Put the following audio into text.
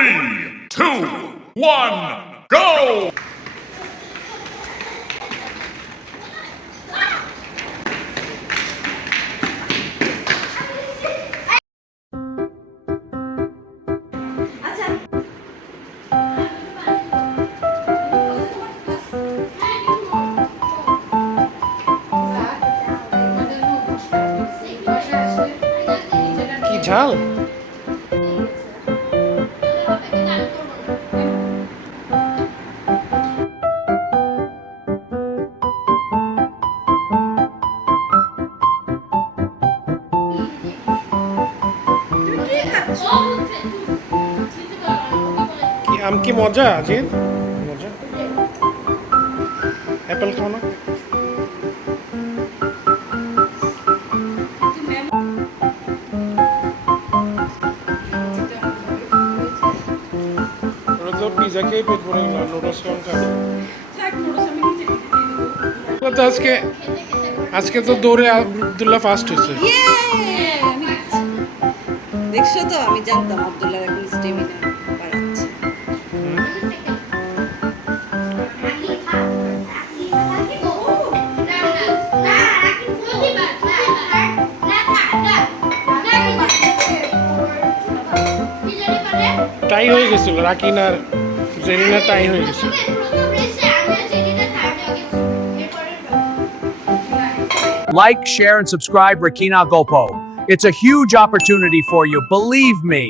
3, 2, 1, go! কি ঝাল? কি আম কি মজা আজির? মজা? অ্যাপেল খাও না? ওরা তো পিজা খেয়ে পেট ভরে গেল, নুডলস কেমন খাবে? তো আজকে তো দৌড়ে আব্দুল্লাহ ফার্স্ট হয়েছে। দেখছো তো, আমি জানতাম আব্দুল্লাহ এখন স্টেমিনা বাড়াচ্ছে। টাই হয়ে গেছিল, রাকিন আর জেরিনা টাই হয়ে গেছিল। Like, share, and subscribe Rakina Gopo. It's a huge opportunity for you, believe me.